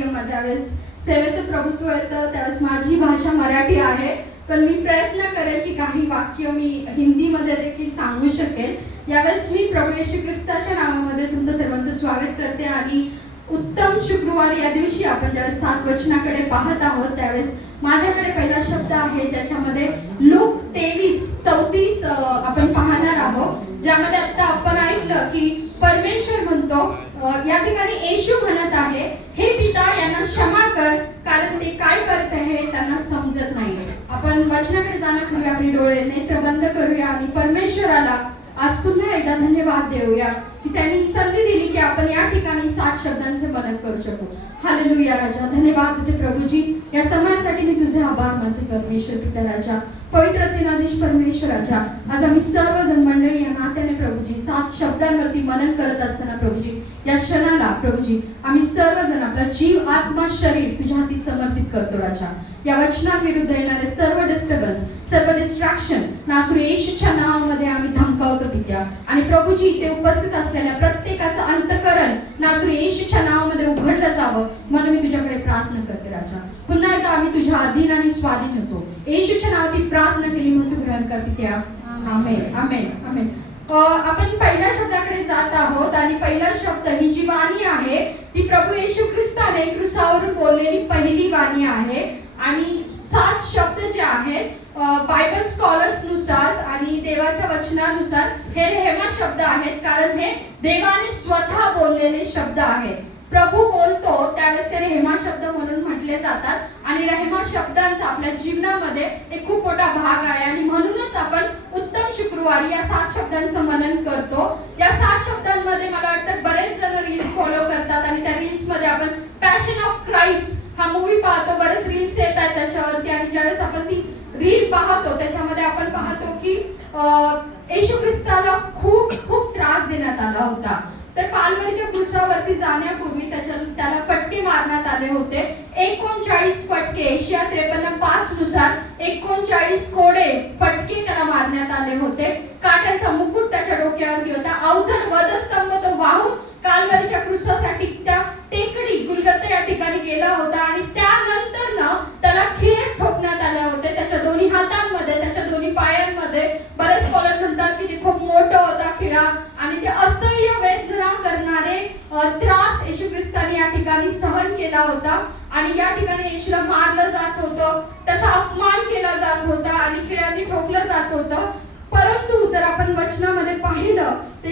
ज्यावेळेस सेवेचं प्रभुत्व येतं त्यावेळेस माझी भाषा मराठी आहे, पण मी प्रयत्न करेल की काही वाक्य मी हिंदीमध्ये देखील सांगू शकेल. यावेळेस मी प्रभू येशू ख्रिस्ताच्या नावामध्ये तुमचं सर्वांचं स्वागत करते. आणि उत्तम शुक्रवार या दिवशी आपण ज्यावेळेस 7 वचनाकडे पाहत आहोत त्यावेळेस माझ्याकडे पहिला शब्द आहे ज्याच्यामध्ये लूक 23:34 आपण पाहणार आहोत, ज्यामध्ये आता आपण ऐकलं की परमेश्वर म्हणतो, या ठिकाणी येशू म्हणत आहे, हे पिता यांना क्षमा कर कारण ते काय करत आहे त्यांना समजत नाही. आपण वचनाकडे जाण्यापूर्वी आपले डोळे नेत्र बंद करूया आणि परमेश्वराला आज पुन्हा एकदा धन्यवाद देऊया की त्यांनी संधी दिली की आपण या ठिकाणी 7 शब्दांचे मनन करू शकू. हालेलुया राजा, धन्यवाद तुझे प्रभूजी. या समयासाठी मी तुझे आभार मानते परमेश्वर पिता राजा, पवित्र सेनाधीश परमेश्वर राजा. आज आम्ही सर्वजण मंडळी या नात्याने प्रभूजी 7 शब्दांवरती मनन करत असताना प्रभूजी या क्षणाला प्रभूजी आम्ही सर्वजण आपला जीव आत्मा शरीर तुझ्या हाती समर्पित करतो राजा. या वचनाविरुद्ध येणारे सर्व डिस्टर्बन्स, सर्व डिस्ट्रॅक्शन नासू येशूच्या नावामध्ये आम्ही धमकावतो पित्या. आणि प्रभूजी इथे उपस्थित असलेल्या प्रत्येकाचं अंतःकरण नासू येशूच्या नावामध्ये उघडलं जावं म्हणून मी तुझ्याकडे प्रार्थना करते राजा. पुन्हा एकदा आम्ही तुझ्या अधीन आणि स्वाधीन होतो. येशूच्या नावाची प्रार्थना केली म्हणून तू ग्रहण कर पित्या. आमेन आमेन आमेन. आपण पहिल्या शब्दाकडे जात आहोत आणि पहिला शब्द ही जी वाणी आहे ती प्रभू येशू ख्रिस्ताने क्रूसावरून बोललेली पहिली वाणी आहे. आणि 7 शब्द जे आहेत बायबल स्कॉलर्स नुसार आणि देवाच्या वचनानुसार हे रेहमा शब्द आहेत, कारण हे देवाने स्वतः बोललेले शब्द आहेत. प्रभू बोलतो त्यावेळेस ते रेहमा शब्द म्हणून म्हटले जातात आणि रेहमा शब्दांचा आपल्या जीवनामध्ये एक खूप मोठा भाग आहे. आणि म्हणूनच आपण उत्तम शुक्रवारी या 7 शब्दांचं मनन करतो. या 7 शब्दांमध्ये मला वाटतं बरेच जण रील्स फॉलो करतात आणि त्या रील्स मध्ये आपण पॅशन ऑफ क्राइस्ट हा मूवी पाहतो, बरेच रील्स येत आहेत त्याच्यावरती. आणि ज्यावेळेस आपण ती रील पाहतो त्याच्यामध्ये आपण पाहतो की येशू ख्रिस्ताला खूप खूप त्रास देण्यात आला होता. तर काल्वरीच्या क्रूसावरती जाण्यापूर्वी त्याला फटके मारण्यात आले होते. 39 फटके, एशिया 53:5 नुसार 39 कोडे फटके त्याला मारण्यात आले होते. काट्याचा मुकुट त्याच्या डोक्यावरती होता. अवजड वधस्तंभ तो वाहून काल्वरीच्या क्रूसासाठी त्या टेकडी गुलगत्ता या ठिकाणी गेला होता. आणि त्यानंतर त्याला खिळे ठोकण्यात आले होते त्याच्या दोन्ही हातांमध्ये, त्याच्या दोन्ही पायांमध्ये. बरेच स्कॉलर म्हणतात की ते खूप मोठा होता खिळा आणि ते असह्य वेदना करणारे त्रास येशू ख्रिस्ताने या ठिकाणी सहन केला होता. आणि या ठिकाणी येशूला मारलं जात होतं, त्याचा अपमान केला जात होता आणि खिळ्यांनी ठोकलं जात होतं. परंतु जर आपण वचनामध्ये पाहिलं तर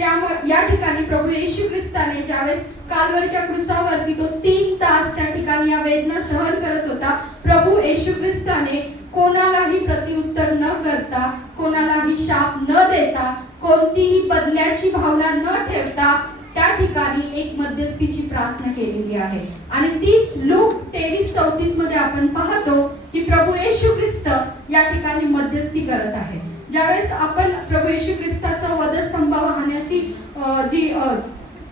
या ठिकाणी प्रभू येशू ख्रिस्ताने ज्यावेळेस काल्वरीच्या क्रूसावरती तो 3 तास त्या ठिकाणी या वेदना सहन करत होता, प्रभू येशू ख्रिस्ताने कोणालाही प्रत्युत्तर न करता, कोणालाही शाप न देता, कोणतीही बदल्याची भावना न ठेवता त्या ठिकाणी एक मध्यस्थीची प्रार्थना केलेली आहे. आणि तीच लूक 23:34 मध्ये आपण पाहतो की प्रभू येशू ख्रिस्त या ठिकाणी मध्यस्थी करत आहे. ज्यावेळेस आपण प्रभू येशू ख्रिस्ताचं वधस्तंभ वाहण्याची जी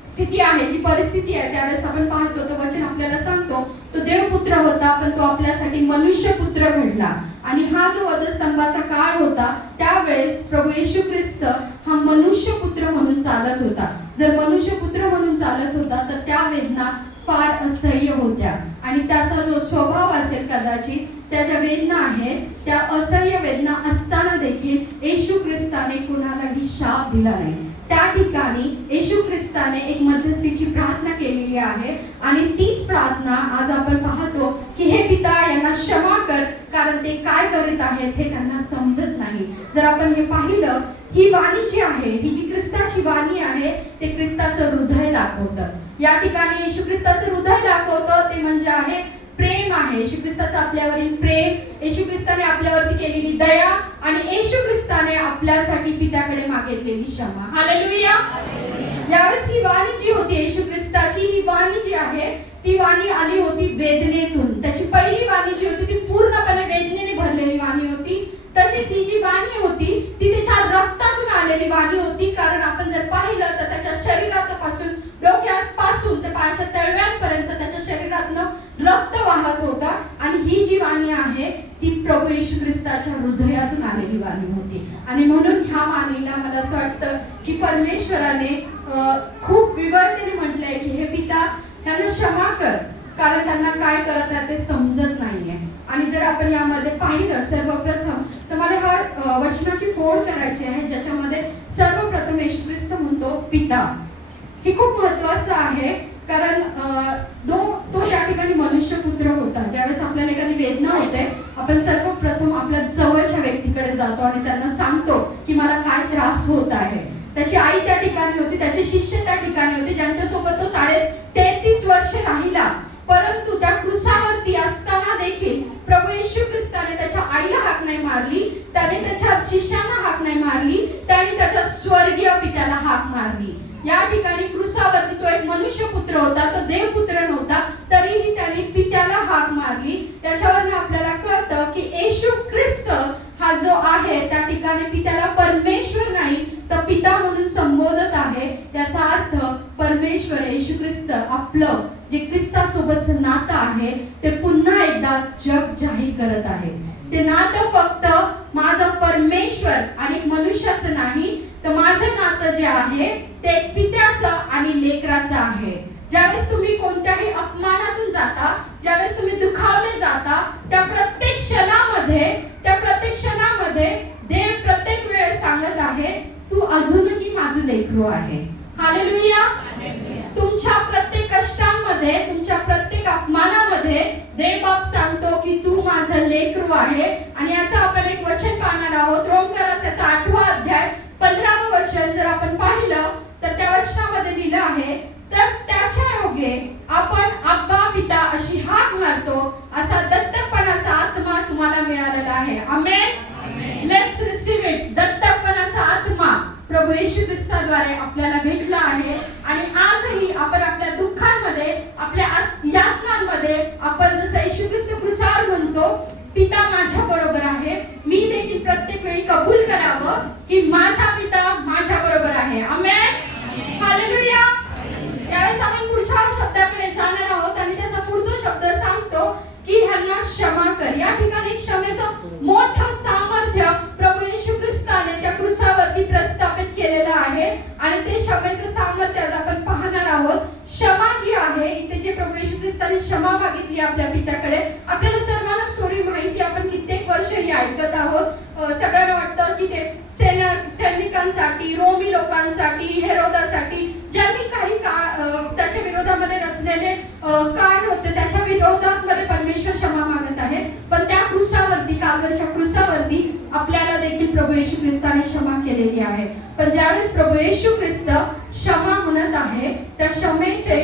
स्थिती आहे, जी परिस्थिती आहे, त्यावेळेस आपण पाहतो तो वचन आपल्याला सांगतो तो देवपुत्र होता पण तो आपल्यासाठी मनुष्यपुत्र घडला. आणि हा जो वधस्तंभाचा काळ होता त्यावेळेस प्रभू येशू ख्रिस्त हा मनुष्यपुत्र म्हणून चालत होता. जर मनुष्यपुत्र म्हणून चालत होता तर त्या वेदना फार असह्य होत्या आणि त्याचा जो स्वभाव असेल कदाचित त्या ज्या वेदना आहेत त्या असह्य वेदना असताना देखील येशू ख्रिस्ताने कुणालाही शाप दिला नाही. त्या ठिकाणी येशू ख्रिस्ताने एक मध्यस्थीची प्रार्थना केलेली आहे. आणि तीच प्रार्थना आज आपण पाहतो की हे पिता यांना क्षमा कर कारण ते काय करीत आहेत हे त्यांना समजत नाही. जर आपण हे पाहिलं, ही वाणी जी आहे, ही जी ख्रिस्ताची वाणी आहे ते ख्रिस्ताचं हृदय दाखवतं. या ठिकाणी येशू ख्रिस्ताचं हृदय दाखवतं ते म्हणजे आहे प्रेम आहे. येशू ख्रिस्ताचं आपल्यावरील प्रेम, येशू ख्रिस्ताने आपल्यावरती केलेली दया आणि येशू ख्रिस्ताने आपल्यासाठी पित्याकडे मागितलेली क्षमा. हालेलुया. यावेळेस ही वाणी जी होती येशू ख्रिस्ताची, ही वाणी जी आहे ती वाणी आली होती वेदनेतून. त्याची पहिली वाणी जी होती ती पूर्णपणे वेदनेने भरलेली वाणी होती. तशीच ही जी वाणी होती ती त्याच्या रक्तातून आलेली वाणी होती. कारण आपण जर पाहिलं तर त्याच्या शरीरापासून, डोक्यापासून ते पायाच्या तळव्यांपर्यंत त्याच्या शरीरातनं रक्त वाहत होता. आणि ही जी वाणी आहे ती प्रभू येशू ख्रिस्ताच्या हृदयातून आलेली वाणी होती. आणि म्हणून ह्या वाणीला मला असं वाटतं की परमेश्वराने खूप विवरतेने म्हटलंय की हे पिता त्यांना क्षमा कर कारण त्यांना काय करत आहे ते समजत नाहीये. आणि जर आपण यामध्ये पाहिलं सर्वप्रथम तर मला ह्या वचनाची फोड करायची आहे, ज्याच्यामध्ये सर्वप्रथम येशू ख्रिस्त म्हणतो पिता. हे खूप महत्वाचं आहे, कारण तो त्या ठिकाणी मनुष्यपुत्र होता. ज्यावेळेस आपल्याला एखादी वेदना होते, आपण सर्वप्रथम आपल्या जवळच्या व्यक्तीकडे जातो आणि त्यांना सांगतो की मला काय त्रास होत आहे. त्याची आई त्या ठिकाणी होती, त्याचे शिष्य त्या ठिकाणी होते, ज्यांच्यासोबत तो 33 वर्ष राहिला. परंतु त्या क्रूसावरती असताना देखील प्रभू येशू ख्रिस्ताने त्याच्या आईला हाक नाही मारली, त्याने त्याच्या शिष्यांना हाक नाही मारली, त्याने त्याच्या स्वर्गीय पित्याला हाक मारली. या ठिकाणी क्रूसावरती तो एक मनुष्यपुत्र होता, तो देवपुत्र नव्हता, तरीही त्याने पित्याला हाक मारली. त्याच्यावरून आपल्याला कळतं की येशू ख्रिस्त हा जो आहे त्या ठिकाणी पित्याला परमेश्वर नाही तर पिता म्हणून संबोधत आहे. याचा अर्थ परमेश्वर येशू ख्रिस्त आपलं जे ख्रिस्तासोबतचं नातं आहे ते पुन्हा एकदा जग जाहीर करत आहे. ते नातं फक्त माझं परमेश्वर आणि मनुष्याचं नाही, तर माझं नातं जे आहे ते पित्याचं आणि लेकराचं आहे. ज्यावेळेस तुम्ही कोणत्याही अपमानातून जाता, ज्यावेळेस तुम्ही दुखावले जाता, त्या प्रत्येक क्षणामध्ये देव प्रत्येक वेळेस सांगत आहे तू अजूनही माझं लेकरू आहे. हालेलुया. तुमच्या प्रत्येक कष्टांमध्ये, तुमच्या प्रत्येक अपमानामध्ये देव बाप सांगतो की तू माझं लेकरू आहे. आणि याचं आपण एक वचन पाहणार आहोत, रोमकरासाचा 8वा अध्याय 15वं वचन जर आपण पाहिलं तर त्या वचनामध्ये लिहिलं आहे, तर त्याच्या योगे आपण अब्बा पिता अशी हाक मारतो, असा दत्तकपणाचा आत्मा तुम्हाला मिळालेला आहे. आमेन. Let's receive it. दत्तकपणाचा आत्मा प्रभू येशू ख्रिस्ताद्वारे आपल्याला भेटला आहे. आणि आजही आपण आपल्या दुःखांमध्ये, आपल्या यातनांमध्ये आपण जसं येशू ख्रिस्त क्रूसावर म्हणतो पिता माझ्या बरोबर आहे, मी देखील प्रत्येक वेळी कबूल करावं की माझा पिता माझ्या बरोबर आहे. आमेन. हालेलुया. यावेळेस आपण पुढच्या शब्दाकडे जाणार आहोत आणि त्याचा पुढचा शब्द सांगतो की ह्यांना क्षमा कर. या ठिकाणी क्षमेचं मोठं सामर्थ्य प्रभू येशू ख्रिस्ताने त्या क्रूसावरती प्रस्थापित केलेलं आहे. आणि ते क्षमेचं सामर्थ्य आज आपण पाहणार आहोत. क्षमा जी आहे, इथे जे प्रभू येशू ख्रिस्ताने क्षमा मागितली आपल्या पित्याकडे. आपल्याला सर्वांना स्टोरी माहिती, आपण कित्येक वर्ष ही ऐकत आहोत. सगळ्यांना वाटतं की ते सैनिकांसाठी, रोमी लोकांसाठी, हेरोदासाठी ज्यांनी काही त्याच्या विरोधामध्ये रचलेले कांड होते, त्याच्या विरोधामध्ये परमेश्वर क्षमा मागत आहे. पण त्या क्रूसावरती, काल्वरीच्या क्रूसावरती आपल्याला देखील प्रभू येशू ख्रिस्ताने क्षमा केलेली आहे. पण ज्यावेळेस प्रभू येशू ख्रिस्त क्षमा म्हणत आहे, त्या क्षमेचे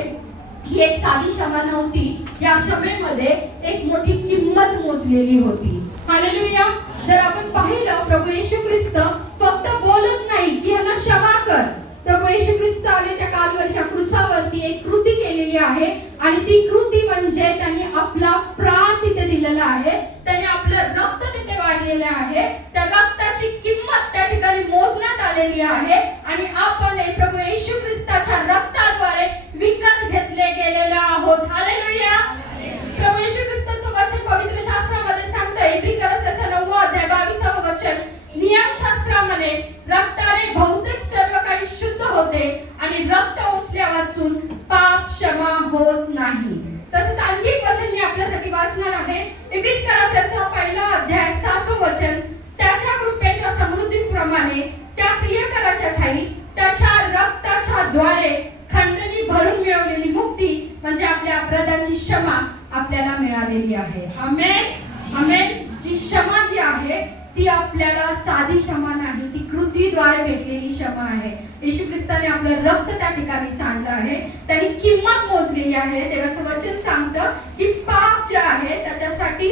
ही एक साधी क्षमा नव्हती. या क्षमेमध्ये एक मोठी किंमत मोजलेली होती. हालेलुया. जर आपण पाहिलं प्रभू येशू ख्रिस्त फक्त बोलत नाही की ह्यांना क्षमा कर. प्रभू येशू ख्रिस्ताने त्या काल्वरीच्या क्रूसावरती एक कृती केलेली आहे. आणि ती कृती म्हणजे त्यांनी आपला प्राण तिथे दिलेला आहे, त्यांनी आपलं रक्त तिथे वाहिलेलं आहे. त्या रक्ताची किंमत त्या ठिकाणी मोजण्यात आलेली आहे. आणि आपण प्रभू येशू ख्रिस्ताच्या रक्ताद्वारे विकत घेतले गेलेले आहोत. हालेलुया. प्रभू येशू ख्रिस्ताचं वचन पवित्र शास्त्रामध्ये सांगतं, इब्रिकरासाचा 9वा अध्याय 22वा वचन, नियमशास्त्रामध्ये रक्ताने बहुतेक सर्व काही शुद्ध होते आणि रक्त ओतल्या वाचून पाप क्षमा होत नाही. तसंच आणखी एक वचन मी आपल्यासाठी वाचणार आहे, इब्रिकरासाचा 1ला अध्याय 7वं वचन, त्याच्या कृपेच्या समृद्धीप्रमाणे त्या प्रियकराच्या ठाई त्याच्या रक्ताच्या द्वारे खंडणी भरून मिळवलेली मुक्ती म्हणजे आपल्या अपराधांची क्षमा आपल्याला मिळालेली आहे. आमेन. आमेन. जी क्षमा जी आहे ती आपल्याला साधी क्षमा नाही, ती कृतीद्वारे भेटलेली क्षमा आहे. येशू ख्रिस्ताने आपलं रक्त त्या ठिकाणी सांडलं आहे, त्यांनी किंमत मोजलेली आहे. देवाचं वचन सांगतं की पाप जे आहे त्याच्यासाठी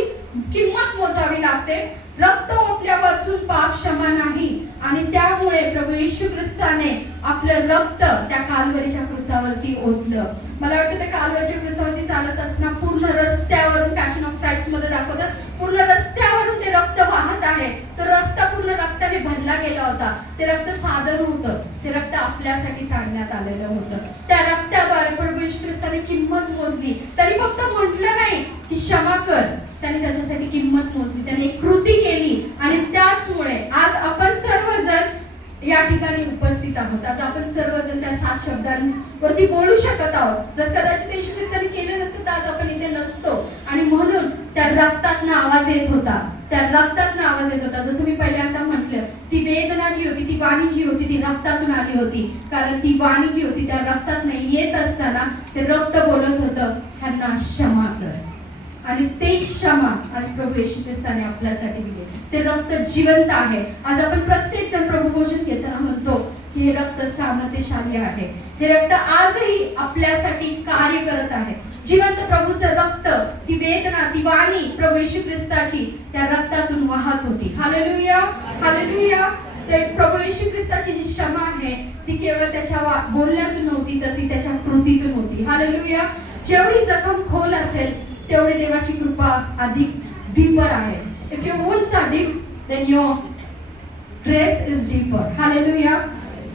किंमत मोजावी लागते. रक्त ओतल्या वाचून पाप क्षमा नाही. आणि त्यामुळे प्रभू येशू ख्रिस्ताने आपलं रक्त त्या काल्वरीच्या क्रूसावरती ओतलं. मला वाटतं त्या काल्वरीच्या क्रूसावरती चालत असताना पूर्ण रस्त्यावरून, पॅशन ऑफ क्राइस्ट मध्ये दाखवतात, पूर्ण रस्त्यावरून ते रक्त वाहत आहे. तो रस्ता पूर्ण रक्ताने भरला गेला होता. ते रक्त साधन होतं, ते रक्त आपल्यासाठी सांडण्यात आलेलं होतं. त्या रक्ताद्वारे प्रभू येशू ख्रिस्ताने किंमत मोजली. त्यांनी फक्त म्हटलं नाही की क्षमा कर, त्यांनी त्याच्यासाठी किंमत मोजली, त्यांनी एक कृती केली. आणि त्याचमुळे आज आपण सर्वजण या ठिकाणी उपस्थित आहोत. आज आपण सर्वजण त्या 7 शब्दांवरती बोलू शकत आहोत. जर कदाचित येशू ख्रिस्ताने केलं नसतं फक्त आज आपण इथे नसतो. आणि म्हणून त्या रक्तातनं आवाज येत होता, त्या रक्तातनं आवाज येत होता. जसं मी पहिल्यांदा म्हटलं, ती वेदना जी होती, ती वाणी जी होती, ती रक्तातून आली होती. कारण ती वाणी जी होती त्या रक्तातनं येत असताना ते रक्त बोलत होतं, ह्यांना क्षमा कर. आणि ते क्षमा आज प्रभू येशू ख्रिस्ताने आपल्यासाठी दिले. ते रक्त जिवंत आहे. आज आपण प्रत्येक जण प्रभू भोजन घेताना म्हणतो की हे रक्त सामर्थ्यशाली आहे. हे रक्त आजही आपल्यासाठी कार्य करत आहे. जिवंत प्रभूचं रक्त, ती वेदना, ती वाणी प्रभू येशू ख्रिस्ताची त्या रक्तातून वाहत होती. Hallelujah, hallelujah. ते प्रभू येशू ख्रिस्ताची जी क्षमा आहे ती केवळ त्याच्या बोलण्यातून नव्हती, तर ती त्याच्या कृतीतून होती. हालेलुया. जेवढी जखम खोल असेल तेवढी देवाची कृपा अधिक डीपर आहे. If your wounds are deep, then your grace is deeper. Hallelujah.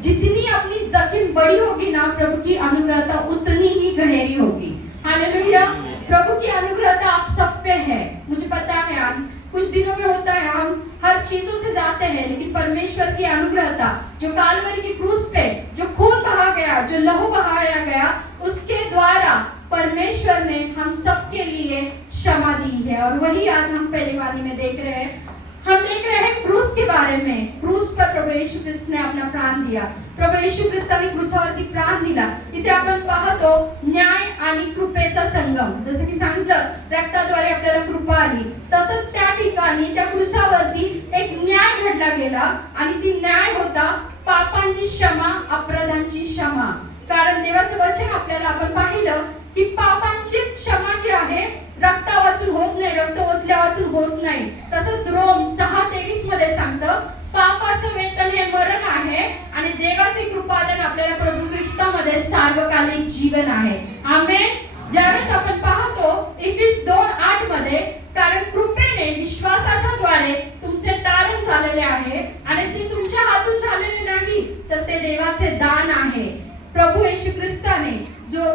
जितनी अपनी जख्म बड़ी होगी ना, प्रभु की अनुग्रहता उतनी ही गहरी होगी. Hallelujah. प्रभु की अनुग्रहता आप सब पे है. मुझे पता है हम कुछ दिनों में होता है, हम हर चीजों से जाते हैं, लेकिन परमेश्वर की अनुग्रहता जो कालवरी की क्रूस पे जो खून बहा गया, जो लहू बहाया गया, उसके द्वारा परमेश्वर ने हम सबके लिए क्षमा दी है. और वही आज हम पहली वाणी में देख रहे हैं. हम देख रहे हैं क्रूस के बारे में. क्रूस पर प्रभू येशू ख्रिस्त ने अपना प्राण दिया. प्रभू येशू ख्रिस्ताने क्रूसावरती प्राण दिला. इथे आपण पाहतो न्याय आणि कृपेचा संगम. जसं मी सांगितलं, रक्ताद्वारे आपल्याला कृपा आली, तसंच त्या ठिकाणी त्या क्रूसावरती एक न्याय घडला गेला. आणि ती न्याय होता पापांची क्षमा, अपराधांची क्षमा. कारण देवाचं वचन आपल्याला आपण पाहिलं की पापांची क्षमा जी आहे रक्ता वाचून होत नाही, रक्त ओतल्या वाचून होत नाही. तसंच रोम 6:23 मध्ये सांगतं, पापाचं वेतन हे मरण आहे आणि देवाचे कृपादान आपल्याला प्रभू ख्रिस्तामध्ये सार्वकालिक जीवन आहे. आमेन. ज्यावेळेस आपण पाहतो इफिस 2:8 मध्ये, कारण कृपेने विश्वासाच्या द्वारे तुमचे तारण झालेले आहे आणि ते तुमच्या हातून झालेले नाही, तर ते देवाचे दान आहे. प्रभू येशू ख्रिस्ताने जो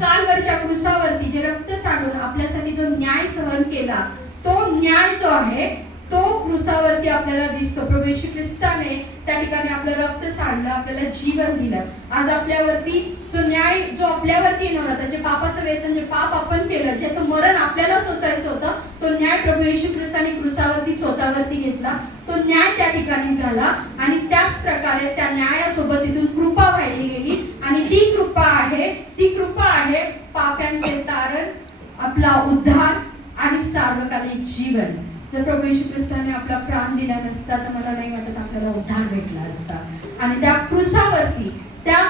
कालवरच्या क्रूसावरती जे रक्त सांडून आपल्यासाठी जो न्याय सहन केला, तो न्याय जो आहे तो क्रूसावरती आपल्याला दिसतो. प्रभू येशू ख्रिस्ताने त्या ठिकाणी आपलं रक्त सांडलं, आपल्याला जीवन दिलं. आज आपल्यावरती जो न्याय जो आपल्यावरती येणार होता, जे पापाचं वेतन, जे पाप आपण केलं, ज्याचं मरण आपल्याला सोचायचं होतं, तो न्याय प्रभू येशू ख्रिस्ताने क्रूसावरती स्वतःवरती घेतला. तो न्याय त्या ठिकाणी झाला आणि त्याच प्रकारे त्या न्यायासोबत तिथून कृपा वाहिली गेली. आणि ती कृपा आहे पाप्यांचे तारण, आपला उद्धार आणि सार्वकालिक जीवन. जर प्रभू येशू ख्रिस्ताने आपला प्राण दिला नसता तर मला नाही वाटत आपल्याला उद्धार भेटला असता. आणि त्या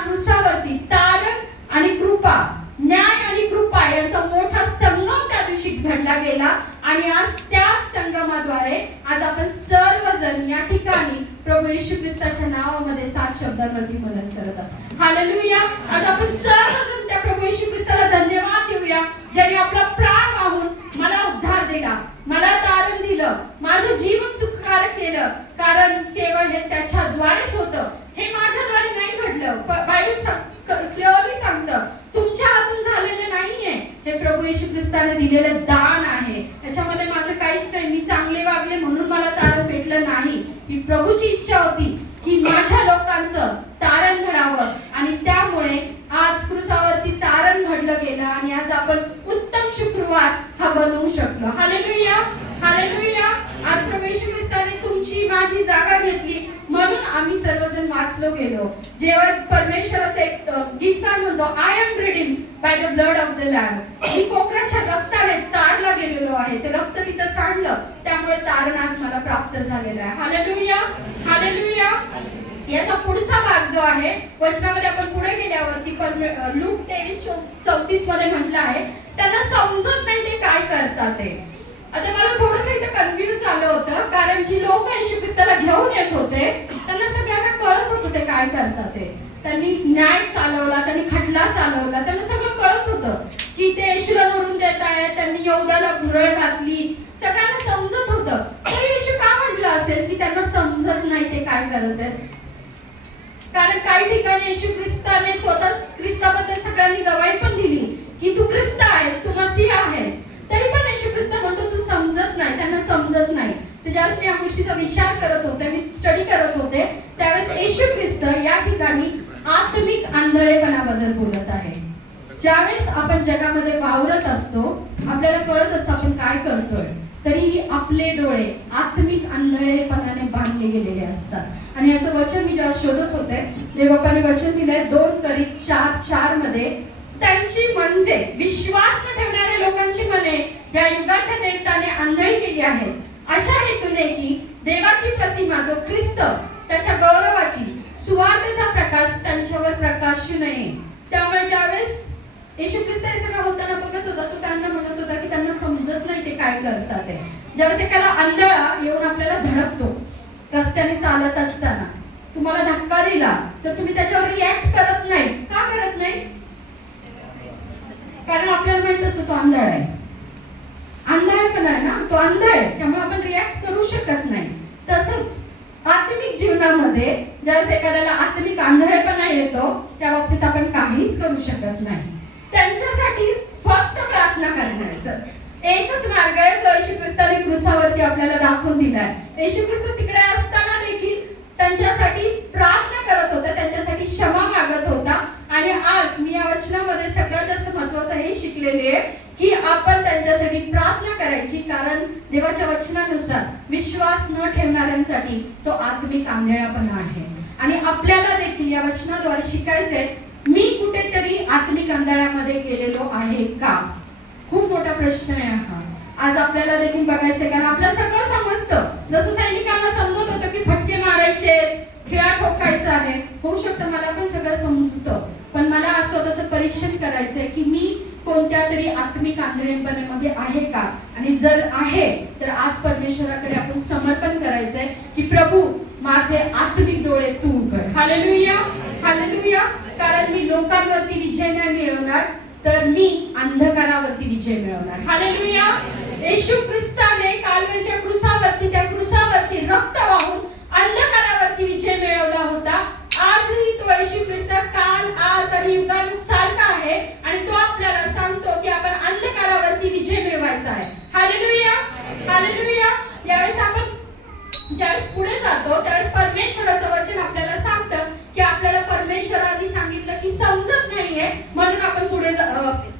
क्रूसावरती तारण आणि कृपा, न्याय आणि कृपा यांचा मोठा संगम त्या दिवशी घडला गेला. आणि आज त्याच संगमाद्वारे आज आपण सर्वजण या ठिकाणी प्रभू येशू ख्रिस्ताच्या नावामध्ये 7 शब्दांवरती मनन करत आहोत. हालेलुया. आज आपण सर्वजण त्या प्रभू येशू ख्रिस्ताला धन्यवाद देऊया, ज्याने आपला प्राण वाहून मला उद्धार दिला, मला तारण दिलं, माझं जीवन सुखकारक केलं. कारण केवळ हे त्याच्याद्वारेच होतं, हे माझ्याद्वारे नाही घडलं. बायबल क्लिअरली सांगतं, तुमच्या हातून झालेलं नाहीये, हे प्रभू येशू ख्रिस्ताने दिलेलं दान आहे. त्याच्यामध्ये माझं काहीच नाही, मी चांगले वागले म्हणून मला तारण भेटलं नाही. ही प्रभूची इच्छा होती की माझ्या लोकांचं तारण घडावं आणि त्यामुळे आज क्रूसावरती तारण घडलं गेलं आणि आज आपण उत्तम शुक्रवार हा बनवू शकलो. Hallelujah, hallelujah. आज प्रभू येशू ख्रिस्ताने तुमची माझी जागा घेतली म्हणून आम्ही सर्वजण वाचलो गेलो. जेव्हा परमेश्वराचं एक गीतकार म्हणतो, I am redeemed by the blood of the lamb. मी कोकराच्या रक्ताने तारला गेलेलो आहे. ते रक्त तिथं सांडलं, त्यामुळे तारण आज मला प्राप्त झालेलं आहे. Hallelujah, hallelujah. याचा पुढचा भाग जो आहे वचनामध्ये आपण पुढे गेल्यावरती लूक 23:34 मध्ये म्हटलं आहे, त्यांना समजत नाही ते काय करतात ते. आता मला थोडंसं इथं कन्फ्युज झालं होतं, कारण जी लोक येशू ख्रिस्ताला घेऊन येत होते त्यांना सगळ्यांना कळत होतं ते काय करतात ते. त्यांनी न्याय चालवला, त्यांनी खटला चालवला, त्यांना सगळं कळत होतं की ते येशूला धरून देत आहेत. त्यांनी यहूदाला भुरळ घातली, सगळ्यांना समजत होतं. तरी येशू का म्हटलं असेल की त्यांना समजत नाही ते काय करत आहेत? कारण काही ठिकाणी येशू ख्रिस्ताने स्वतः ख्रिस्ताबद्दल सगळ्यांनी गवाही पण दिली की तू ख्रिस्त आहेस, तू मसीह आहेस. तरी पण येशू ख्रिस्त म्हणतो तू समजत नाही, त्यांना समजत नाही. तर ज्यावेळेस मी या गोष्टीचा विचार करत होते, मी स्टडी करत होते, त्यावेळेस येशू ख्रिस्त या ठिकाणी आत्मिक आंधळेपणाबद्दल बोलत आहे. ज्यावेळेस आपण जगामध्ये वावरत असतो आपल्याला कळत असतं आपण काय करतोय, तरीही आपले डोळे आत्मिक आंधळेपणाने बांधले गेलेले असतात. आणि याचं वचन मी जेव्हा शोधत होते देवबापाने वचन दिलंय 2 Korinth 4:4 मध्ये, त्यांची म्हणजे विश्वास न ठेवणाऱ्या लोकांची मने या युगाच्या देवताने आंधळी केली आहेत, अशा हेतूने की देवाची प्रतिमा जो ख्रिस्त त्याच्या गौरवाची सुवार्तेचा प्रकाश त्यांच्यावर प्रकाशू नये. त्यामुळे ज्यावेळेस येशू ख्रिस्त हे सगळं होताना बघत होता तो त्यांना म्हणत होता की त्यांना समजत नाही ते काय करतात ते. ज्यावेळेस एखादा आंधळा येऊन आपल्याला धडकतो रस्त्याने चालत असताना, तुम्हाला धक्का दिला तर तुम्ही त्याच्यावर रिॲक्ट करत नाही. का करत नाही? कारण आपल्याला माहित असतो तो आंधळा आहे, आंधळेपण आहे ना, तो अंध आहे, त्यामुळे आपण रिॲक्ट करू शकत नाही. तसंच आत्मिक जीवनामध्ये ज्यावेळेस एखाद्याला आत्मिक आंधळेपणा येतो त्या बाबतीत आपण काहीच करू शकत नाही. त्यांच्यासाठी फक्त प्रार्थना करण्याचं एकच मार्ग आहे जो येशू ख्रिस्ताने क्रूसावरती आपल्याला दाखवून दिलाय. येशू ख्रिस्त तिकडे असताना देखील त्यांच्यासाठी प्रार्थना करत होता, त्यांच्यासाठी क्षमा मागत होता. आणि आज मी या वचनामध्ये सगळ्यात जास्त महत्त्वाचं हे शिकलेले आहे की आपण त्यांच्यासाठी प्रार्थना करायची, कारण देवाच्या वचनानुसार विश्वास न ठेवणाऱ्यांसाठी तो आत्मिक आंधळेपणा आहे. आणि आपल्याला देखील या वचनाद्वारे शिकायचंय, मी कुठेतरी आत्मिक अंधारामध्ये गेलेलो आहे का? खूप मोठा प्रश्न आहे हा. आज आपल्याला देखील बघायचंय, कारण आपल्याला सगळं समजतं. जसं सैनिकांना समजत होतं की फटके मारायचे, खिळा ठोकायचा आहे, होऊ शकतं मला पण सगळं समजतं, पण मला आज स्वतःचं परीक्षण करायचंय की मी कोणत्या तरी आत्मिक आंधळेपणामध्ये आहे का? आणि जर आहे तर आज परमेश्वराकडे आपण समर्पण करायचंय की प्रभू माझे आत्मिक डोळे तू उघड. Hallelujah, hallelujah. कारण मी लोकांवरती विजय नाही मिळवणार, तर मी अंधकारावरती विजय मिळवणार. हालेलुया. येशू ख्रिस्ताने काल्वरीच्या क्रूसावरती, त्या क्रूसावरती रक्त वाहून अंधकारावरती विजय मिळवला होता. आजही तो येशू ख्रिस्त काल, आज आणि युगानुग सारखा आहे आणि तो आपल्याला सांगतो की आपण अंधकारावरती विजय मिळवायचा आहे. Hallelujah, hallelujah. यावेळेस आपण ज्यावेळेस पुढे जातो त्यावेळेस परमेश्वराचं वचन आपल्याला सांगतं की आपल्याला परमेश्वराने सांगितलं की समजत नाहीये म्हणून आपण पुढे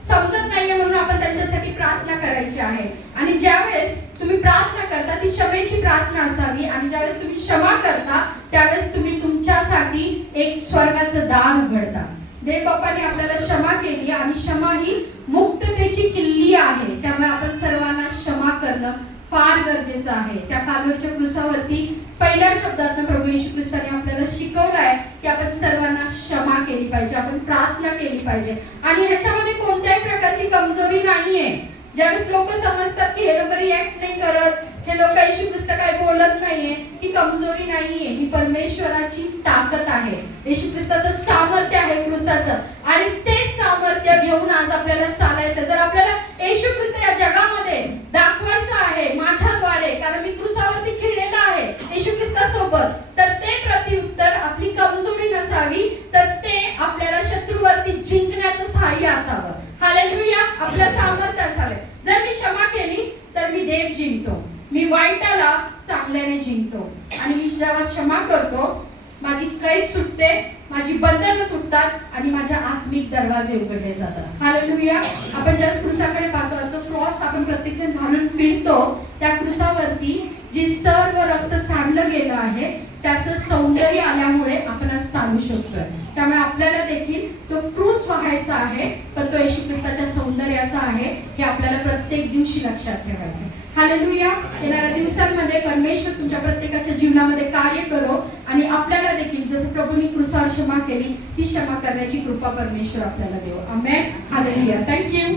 समजत नाहीये म्हणून आपण त्यांच्यासाठी प्रार्थना करायची आहे. आणि ज्यावेळेस तुम्ही प्रार्थना करता ती क्षमेची प्रार्थना असावी. आणि ज्यावेळेस तुम्ही क्षमा करता त्यावेळेस तुम्ही तुमच्यासाठी एक स्वर्गाचं दार उघडता. देव बापाने आपल्याला क्षमा केली आणि क्षमा ही मुक्ततेची किल्ली आहे. त्यामुळे आपण सर्वांना क्षमा करणं फार गरजेचं आहे. त्या काल्वरीच्या क्रूसावरती पहिल्या शब्दातून प्रभू येशू ख्रिस्ताने आपल्याला शिकवलं आहे की आपण सर्वांना क्षमा केली पाहिजे, आपण प्रार्थना केली पाहिजे. आणि ह्याच्यामध्ये कोणत्याही प्रकारची कमजोरी नाहीये. ज्यावेळेस लोक समजतात की हे लोक रिॲक्ट नाही करत, हे लोक येशू ख्रिस्त काय बोलत नाहीये, ही कमजोरी नाहीये, ही परमेश्वराची ताकद आहे. येशू ख्रिस्ताचं सामर्थ्य आहे क्रूसाचं आणि तेच सामर्थ्य घेऊन आज आपल्याला चालायचं. जर आपल्याला येशू ख्रिस्त या जगामध्ये दाखवायचं आहे माझ्याद्वारे, कारण मी क्रूसावरती खिळलेला आहे येशू ख्रिस्तासोबत, तर ते प्रत्युत्तर आपली कमजोरी नसावी, तर ते आपल्याला शत्रूवरती जिंकण्याचं सहाय्य असावं. हालेलुया. आपलं सामर्थ्य असावे. जर मी क्षमा केली तर मी देव जिंकतो, मी वाईटाला चांगल्याने जिंकतो. आणि मी जेव्हा क्षमा करतो माझी कैद सुटते, माझी बंधनं तुटतात आणि माझ्या आत्मिक दरवाजे उघडले जातात. हालेलुया. आपण ज्या क्रूसाकडे पाहतो, जो क्रॉस आपण प्रत्येकजण घालून फिरतो, त्या क्रूसावरती जी सर्व रक्त सांडलं गेलं आहे त्याचं सौंदर्य आल्यामुळे आपण आज चालू शकतोय. त्यामुळे आपल्याला देखील तो क्रूस व्हायचा आहे, पण तो येशू ख्रिस्ताच्या सौंदर्याचा आहे हे आपल्याला प्रत्येक दिवशी लक्षात ठेवायचं. हालेलुया. येणाऱ्या दिवसांमध्ये परमेश्वर तुमच्या प्रत्येकाच्या जीवनामध्ये कार्य करो आणि आपल्याला देखील जसं प्रभूंनी क्रूसावर क्षमा केली ती क्षमा करण्याची कृपा परमेश्वर आपल्याला देव. आमेन. हालेलुया. थँक्यू.